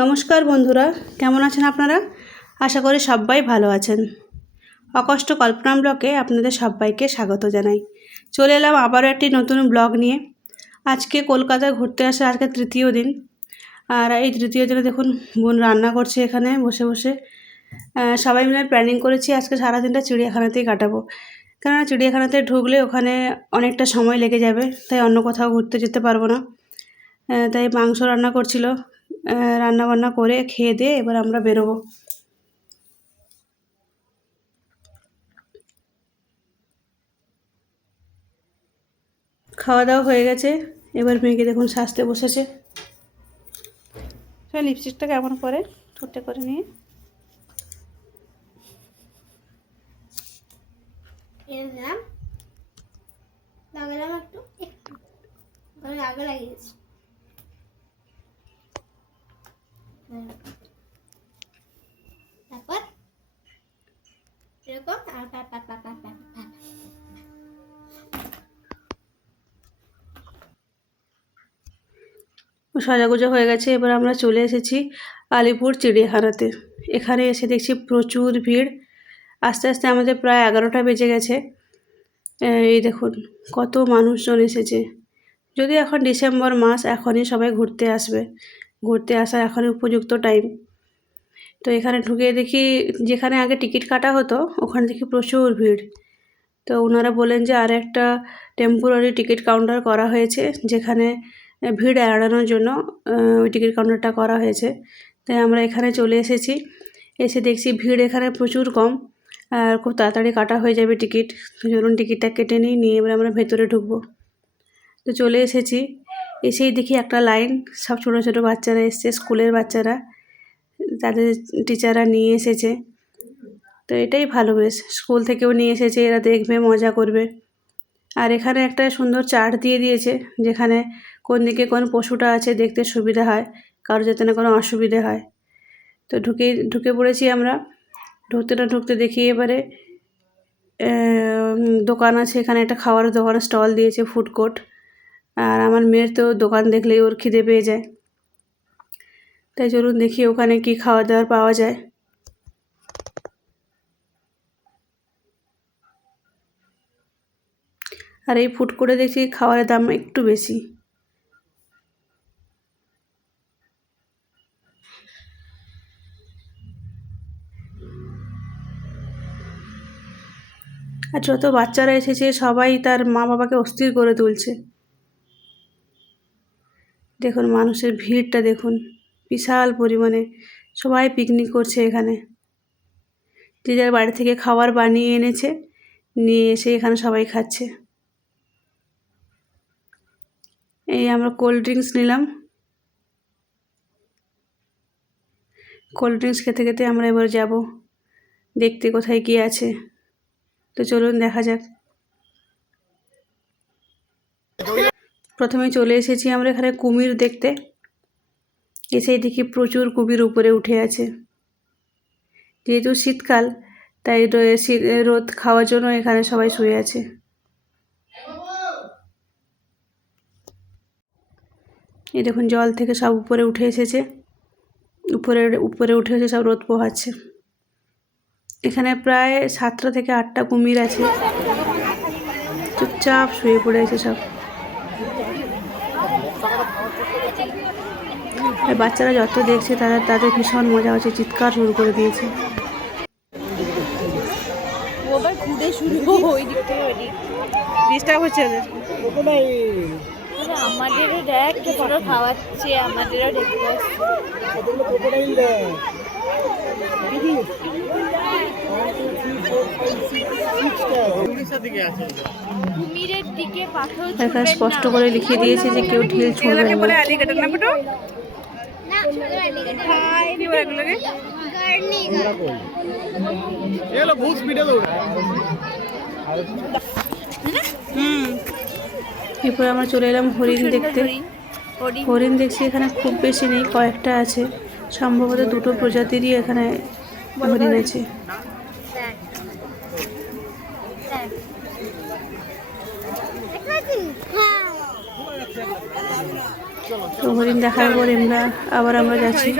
নমস্কার বন্ধুরা, কেমন আছেন আপনারা? আশা করি সবাই ভালো আছেন। অকষ্ট কল্পনা ব্লগে আপনাদের সবাইকে স্বাগত জানাই। চলে এলাম আবারও একটি নতুন ব্লগ নিয়ে। আজকে কলকাতায় ঘুরতে আসা আজকে তৃতীয় দিন। আর এই তৃতীয় দিনে দেখুন বোন রান্না করছে এখানে বসে বসে। সবাই মিলে প্ল্যানিং করেছি আজকে সারাদিনটা চিড়িয়াখানাতেই কাটাবো, কেননা চিড়িয়াখানাতে ঢুকলে ওখানে অনেকটা সময় লেগে যাবে, তাই অন্য কোথাও ঘুরতে যেতে পারবো না। তাই মাংস রান্না করছিল, রান্না বান্না করে খেয়ে দিয়ে এবার আমরা বেরোবো। খাওয়া দাওয়া হয়ে গেছে, এবার মেয়েকে দেখুন সাজতে বসেছে। লিপস্টিকটা কেমন করে ঠোঁটে করে নিয়ে আগে লাগিয়েছি। তারপর এরকম সাজাগুজো হয়ে গেছে। এবার আমরা চলে এসেছি আলিপুর চিড়িয়াখানাতে। এখানে এসে দেখছি প্রচুর ভিড়। আস্তে আস্তে আমাদের প্রায় 11টা বেজে গেছে। এই দেখুন কত মানুষজন এসেছে। যদি এখন ডিসেম্বর মাস, এখনই সবাই ঘুরতে আসবে, ঘুরতে আসার এখনই উপযুক্ত টাইম। তো এখানে ঢুকে দেখি যেখানে আগে টিকিট কাটা হতো ওখানে দেখি প্রচুর ভিড়। তো ওনারা বলেন যে আর একটা টেম্পোরারি টিকিট কাউন্টার করা হয়েছে, যেখানে ভিড় এড়ানোর জন্য ওই টিকিট কাউন্টারটা করা হয়েছে। তাই আমরা এখানে চলে এসেছি। এসে দেখছি ভিড় এখানে প্রচুর কম, আর খুব তাড়াতাড়ি কাটা হয়ে যাবে টিকিট। চলুন টিকিটটা কেটে নিয়ে এবার আমরা ভেতরে ঢুকবো। তো চলে এসেছি, এসেই দেখি একটা লাইন, সব ছোটো ছোটো বাচ্চারা এসছে, স্কুলের বাচ্চারা, তাদের টিচাররা নিয়ে এসেছে। তো এটাই ভালো, বেশ স্কুল থেকেও নিয়ে এসেছে, এরা দেখবে মজা করবে। আর এখানে একটা সুন্দর চার্ট দিয়ে দিয়েছে, যেখানে কোন দিকে কোন পশুটা আছে দেখতে সুবিধা হয়, কারো যাতে না কোনো অসুবিধে হয়। তো ঢুকে পড়েছি আমরা। ঢুকতে দেখি এবারে দোকান আছে, এখানে একটা খাবারের দোকানে স্টল দিয়েছে, ফুড কোর্ট। আর আমার মেয়ের তো দোকান দেখলেই ওর খিদে পেয়ে যায়, তাই চলুন দেখি ওখানে কি খাওয়া দাওয়ার পাওয়া যায়। আর এই ফুড কোর্টে দেখছি খাবারের দাম একটু বেশি। আর যত বাচ্চারা এসেছে সবাই তার মা বাবাকে অস্থির করে তুলছে। দেখুন মানুষের ভিড়টা দেখুন, বিশাল পরিমাণে। সবাই পিকনিক করছে এখানে, যে যার বাড়ি থেকে খাবার বানিয়ে এনেছে, নিয়ে এসে এখানে সবাই খাচ্ছে। এই আমরা কোল্ড ড্রিঙ্কস নিলাম। কোল্ড ড্রিঙ্কস খেতে খেতে আমরা এবার যাব দেখতে কোথায় কী আছে। তো চলুন দেখা যাক। প্রথমে চলে এসেছি আমরা এখানে কুমির দেখতে। এসেই দেখি প্রচুর কুমির উপরে উঠে আছে। যেহেতু শীতকাল, তাই রোদ খাওয়ার জন্য এখানে সবাই শুয়ে আছে। এই দেখুন জল থেকে সব উপরে উঠে এসেছে, উপরে উঠে এসে সব রোদ পোহাচ্ছে। এখানে প্রায় 7টা থেকে 8টা কুমির আছে, চুপচাপ শুয়ে পড়ে আছে সব। আর বাচ্চারা যত দেখছে তাদের ভীষণ মজা হচ্ছে, চিৎকার শুরু করে দিয়েছে। ডিস্টার্ব হচ্ছে আমাদেরও দেখ কিছুটা খাওয়াচ্ছে, আমাদেরও দেখতে কুমিরের দিকে পাথর এখানে স্পষ্ট করে লিখিয়ে দিয়েছে যে কেউ ঢিল ছুঁড়বে না। এরপরে আমরা চলে এলাম হরিণ দেখতে। হরিণ দেখছি এখানে খুব বেশি নেই, কয়েকটা আছে, সম্ভবত 2টো প্রজাতিরই এখানে হরিণ আছে। তো হরিণ দেখার পর আমরা যাচ্ছি।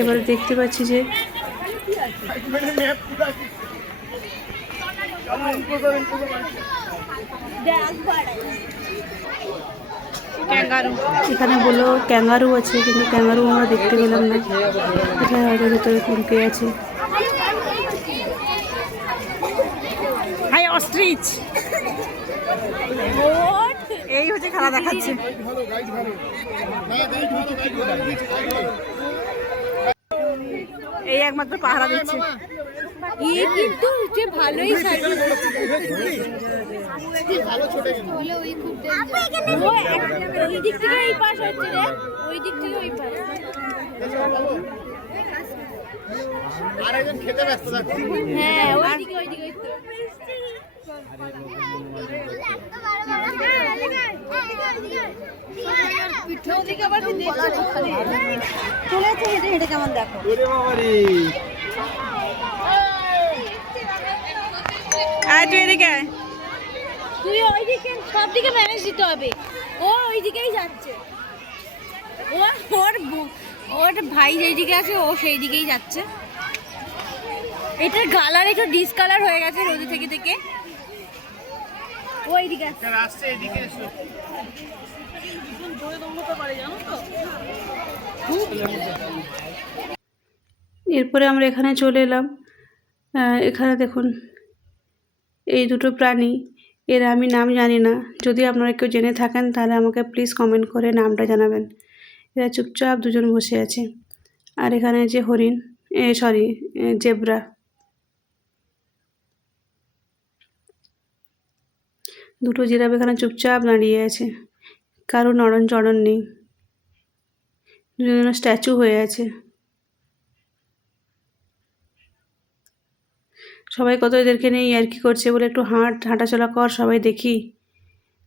এবার দেখতে পাচ্ছি যে এখানে বললো ক্যাঙ্গারু আছে, কিন্তু ক্যাঙ্গারু আমরা দেখতে পেলাম না। এখানে হয়তো ভেতরে লুকে আছে। হাই অস্ট্রিচ, এই হচ্ছে খেলা দেখাচ্ছে। এই একমাত্র পাহারা দিচ্ছে। কিন্তু যে ভালোই সাজিয়েছে। ওই দিক থেকে এই পাশ হচ্ছে রে, ওই দিক থেকে ওই পাশ। আরেকজন খেতে ব্যস্ত থাকছে। হ্যাঁ ওইদিকে ওইদিকে ওই তো। ওদিকে আবার কি দেখছো? চলেছে হেঁটে হেঁটে, কেমন দেখো। ওরে বাবা রে, আয় তুই এদিকে আয়। তুই ওইদিকে সব দিকে ম্যানেজ দিতে হবে। ও ওইদিকেই যাচ্ছে। ওর ভাই যেদিকে আছে ও সেই দিকেই যাচ্ছে। এটার কালার একটু ডিসকালার হয়ে গেছে রোদে থেকে থেকে। ওইদিকে আছে। আসছে এদিকে এসো। এরপরে আমরা এখানে চলে এলাম। এখানে দেখুন এই দুটো প্রাণী, এর আমি নাম জানি না। যদি আপনারা কেউ জেনে থাকেন তাহলে আমাকে প্লিজ কমেন্ট করে নামটা জানাবেন। এরা চুপচাপ দুজন বসে আছে। আর এখানে যে হরিণ, জেব্রা, দুটো জিরাফ এখানে চুপচাপ দাঁড়িয়ে আছে, কারো নড়ন চড়ন নেই, দুজনের স্ট্যাচু হয়ে আছে। সবাই কত এদেরকে নিয়ে ইয়ার্কি করছে, বলে একটু হাঁটাচলা কর, সবাই দেখি।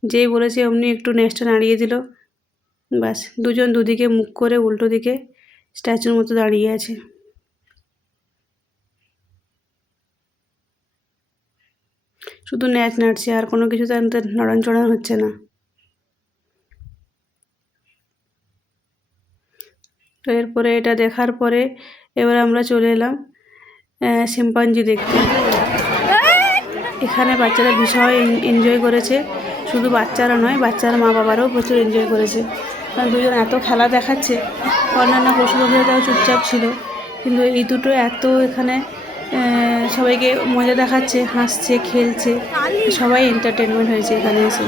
যেই বলেছে অমনি একটু নেজটা নাড়িয়ে দিল, ব্যাস দুজন দুদিকে মুখ করে উল্টো দিকে স্ট্যাচুর মতো দাঁড়িয়ে আছে। শুধু ন্যাচ নাড়ছে, আর কোনো কিছু তাদের নড়ন চড়ন হচ্ছে না। তো এরপরে এটা দেখার পরে এবার আমরা চলে এলাম শিম্পাঞ্জি দেখতে। এখানে বাচ্চারা ভীষণ এনজয় করেছে, শুধু বাচ্চারা নয়, বাচ্চার মা বাবারাও প্রচুর এনজয় করেছে। কারণ দুজন এত খেলা দেখাচ্ছে, অন্যান্য পশু পাখিরাও চুপচাপ ছিল, কিন্তু এই দুটো এত এখানে সবাইকে মজা দেখাচ্ছে, হাসছে, খেলছে, সবাই এন্টারটেনমেন্ট হয়েছে এখানে এসে।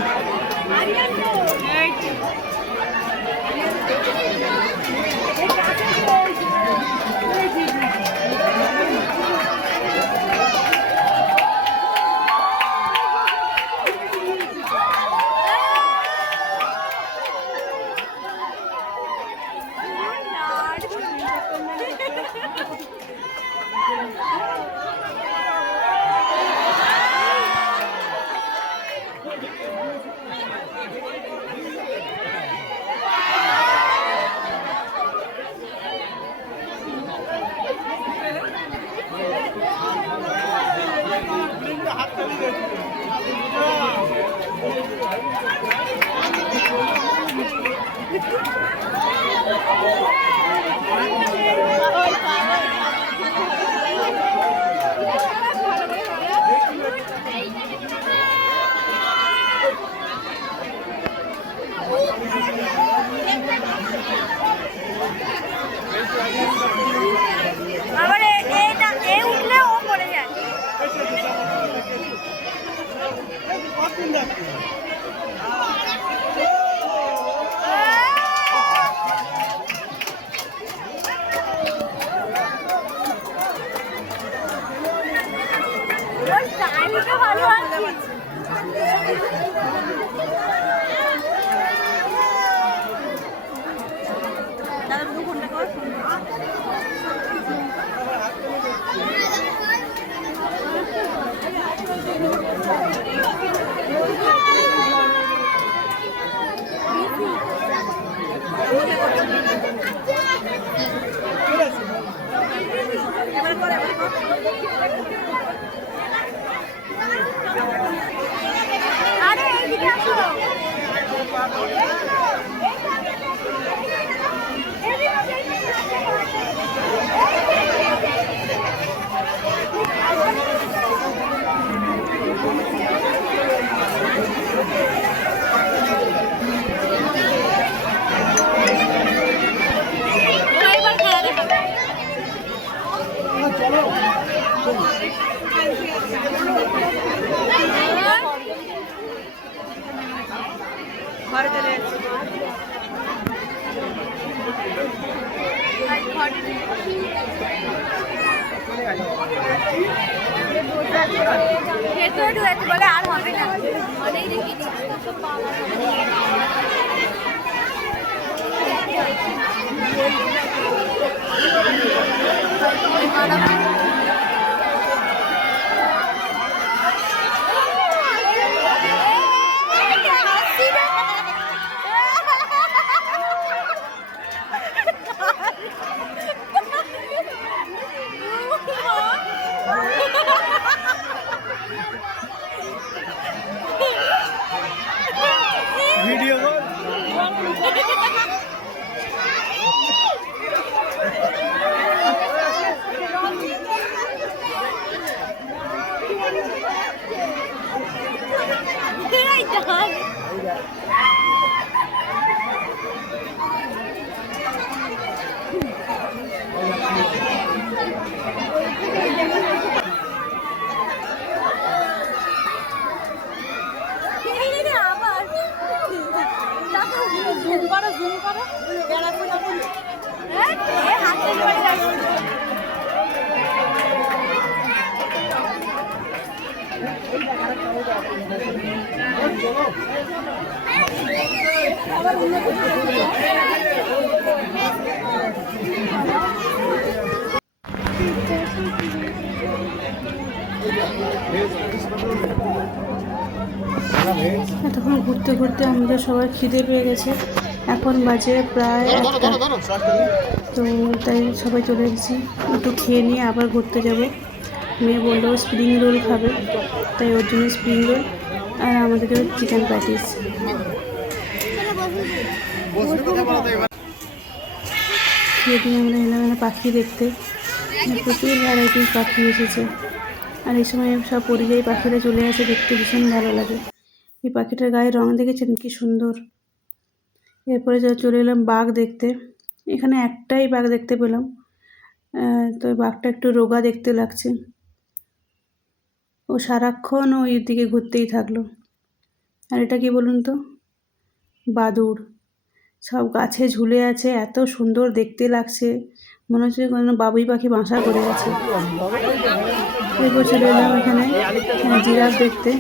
ভেতরে ঢুকাতে বলে আর হবে না, অনেক রেখে দিচ্ছি। ভিডিও কল এতক্ষণ ঘুরতে ঘুরতে আমাদের সবাই খিদে পেয়ে গেছে। এখন বাজে প্রায় 1টা। তো তাই সবাই চলে এসেছি, একটু খেয়ে নিয়ে আবার ঘুরতে যাব। মেয়ে বললো স্প্রিং রোল খাবে, তাই ওর জন্য স্প্রিং রোল আর আমাদের জন্য চিকেন প্যাটিস। খেয়ে দিয়ে আমরা এলাম পাখি দেখতে। প্রচুর ভ্যারাইটির পাখি এসেছে, আর এই সময় সব পরিযায়ী পাখিরা চলে আসে, দেখতে ভীষণ ভালো লাগে। এই পাখিটার গায়ের রং দেখেছেন কি সুন্দর। এরপরে চলে এলাম বাঘ দেখতে। এখানে একটাই বাঘ দেখতে পেলাম, তো বাঘটা একটু রোগা দেখতে লাগছে। ও সারাক্ষণ ওই দিকে ঘুরতেই থাকলো। আর এটা কি বলুন তো, বাদুড়। সব গাছে ঝুলে আছে, এত সুন্দর দেখতে লাগছে, মনে হচ্ছে কোনো বাবুই পাখি বাসা করে আছে। এরপর চলে এলাম এখানে জিরাফ দেখতে।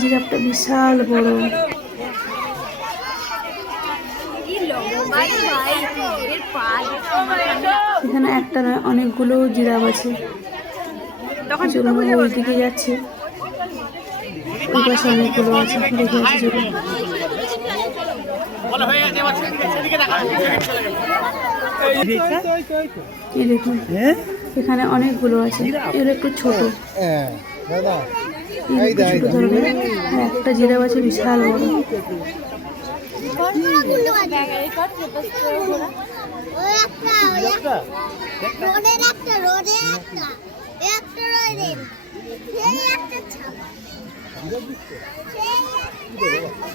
জিরাফটা বিশাল বড়। এখানে একটা নয়, অনেকগুলো জিরাফ আছে। ওই দিকে যাচ্ছে, ওই পাশে অনেকগুলো আছে, দেখে আসছে চলুন। এই দেখুন এখানে অনেকগুলো আছে, এগুলো একটু ছোট। ছোট ধরনের, একটা জিরাফ আছে বিশাল বড়।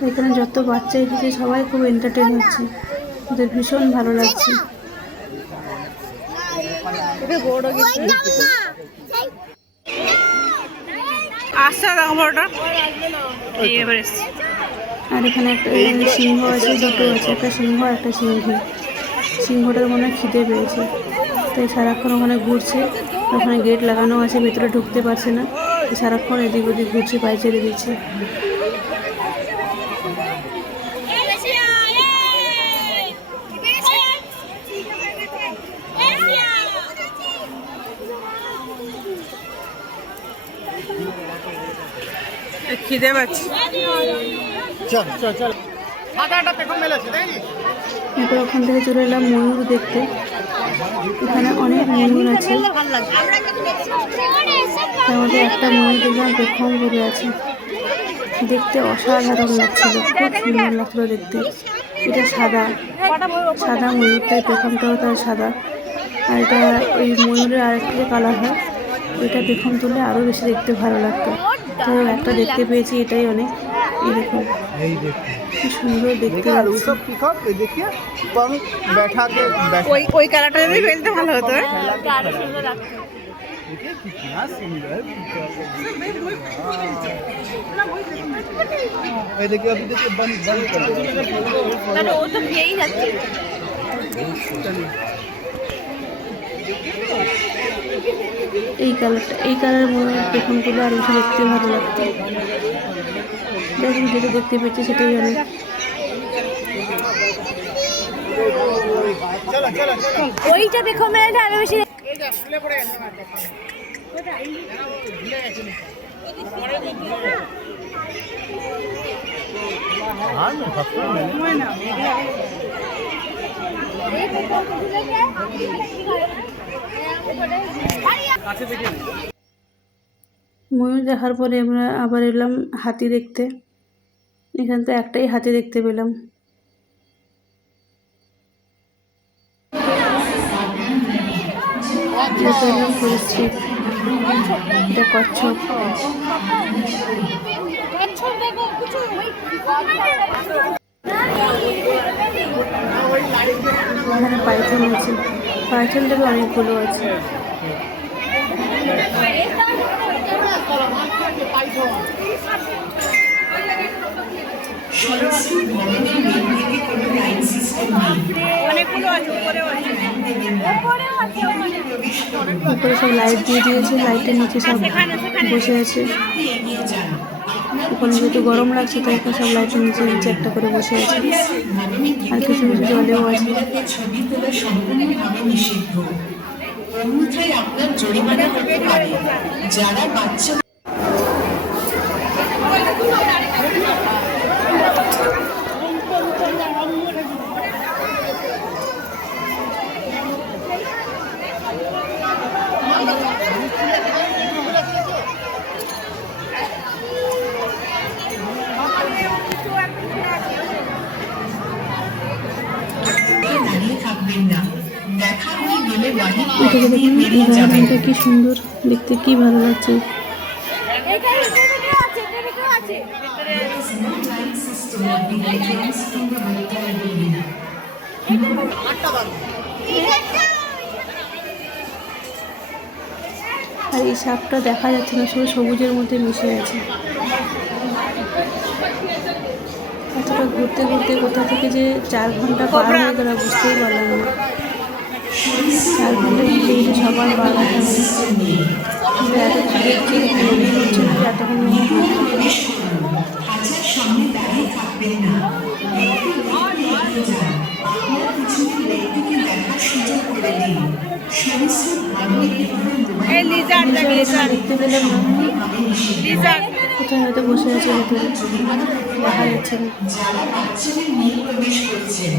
এখানে যত বাচ্চা এসেছে সবাই খুব এন্টারটেন হচ্ছে, ওদের ভীষণ ভালো লাগছে। আর এখানে একটা সিংহ আছে, দুটো আছে, একটা সিংহ একটা সিংহী। সিংহটার মনে হয় খিদে পেয়েছে, তাই সারাক্ষণ ওখানে ঘুরছে। ওখানে গেট লাগানো আছে, ভেতরে ঢুকতে পারছে না, সারাক্ষণ এদিক ওদিক ঘুরছে, পায়ে ছেড়ে দিচ্ছে। খিদে পাচ্ছে। এরপর ওখান থেকে চলে এলাম ময়ূর দেখতে। এখানে অনেক ময়ূর আছে, তার মধ্যে একটা ময়ূর দেখলাম পেখম করে আছে, দেখতে অসাধারণ লাগছিল, খুব সুন্দর লাগলো দেখতে। এটা সাদা সাদা ময়ূর, তাই পেখমটাও তার সাদা। আর এটা ওই ময়ূরের আরেকটা যে কালার হয়, ওইটা পেখম তুললে আরও বেশি দেখতে ভালো লাগতো। তাই একটা দেখতে পেয়েছি, এটাই অনেক। এই দেখুন কি সুন্দর দেখতে লাগছে। ওই কালারটা যদি ফেলতে ভালো হতো। ये देखिए अभी देखिए बंद बंद कर दो। তাহলে ও তো খেয়েই যাচ্ছে। এই কালার মনে দেখুন তুলে আর বেশি দেখতে ভালো লাগতো। দেখুন যেটা দেখতে পেয়েছি সেটাই অনেক। ওইটা দেখো মেয়েটা আরো বেশি हाँ ना सबसे ময়ূর দেখার পরে আমরা আবার এলাম হাতি দেখতে। এখান তো একটাই হাতি দেখতে পেলাম। এটা এলাম পরিস্থিতি, এটা কচ্ছপ। এখানে পাইথন আছে, পাইথনটাকে অনেকগুলো আছে। অনেকগুলো আছে, উপরেও আছে। উপরে সব লাইট দিয়ে দিয়েছে, লাইটের নিচে সব বসে আছে। ওখানে যেহেতু গরম লাগছে তাই এখানে সব লাইটের নিচে নিচে একটা করে বসে আছে। আর কিছু কিছু জলেও আছে। ছবি তোলা সম্পূর্ণভাবে নিষিদ্ধ। অন্যথায় আপনার জরিমানা হতে পারে। যারা বাচ্চা দাঁড়িয়ে থাকবেন না, দেখা হয়ে গেলে বাড়ির এটাকে দেখুন, এনভায়রনমেন্টটা কি সুন্দর দেখতে, কি ভালো লাগছে। আর এই সাপটা দেখা যাচ্ছে না, শুধু সবুজের মধ্যে মিশে আছে। এতটা ঘুরতে ঘুরতে কোথা থেকে যে 4 ঘন্টা পার হয়ে গেল বুঝতেই পারলাম না। 4 ঘন্টা ঘুরতে ঘুরতে সবার 12টা হচ্ছে। এত দেখছি মনে হচ্ছে না যে এতক্ষণ হাজার সামনে দাঁড়িয়ে থাকবেন না, আপনার পিছনে ব্যক্তিকে দেখার সুযোগ করে দিন। সরিসৃপ ভাবে এই লিজার্ড দেখ, লিজার্ড দেখতে পেলাম না, লিজার্ড কোথায় হয়তো বসে আছে ভেতরে, দেখা যাচ্ছে না। যারা বাচ্চাদের নিয়ে প্রবেশ করছেন,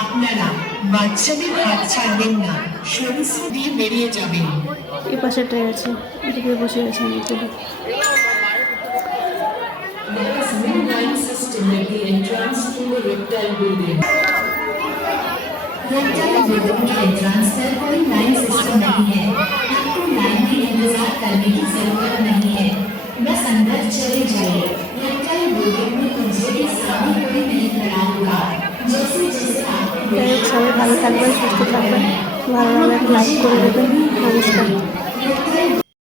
আপনারা বাচ্চাদের হাত ছাড়বেন না, সরিসৃপ দিয়ে বেরিয়ে যাবেন। এই পাশেটাই আছে, এদিকে বসে আছে অনেকগুলো। रेप्टाइल बिल्डिंग के एंट्रेंस पर कोई लाइन सिस्टम नहीं है। आपको लाइन में इंतजार करने की जरूरत नहीं है, बस अंदर चले जाइए। रेप्टाइल बिल्डिंग में पीछे के सामने कोई नहीं खड़ा होगा। जैसे जैसे आप যাই হোক, সবাই ভালো থাকবেন, সুস্থ থাকবেন, ভালো লাগলে লাইক করে দেবেন। নমস্কার।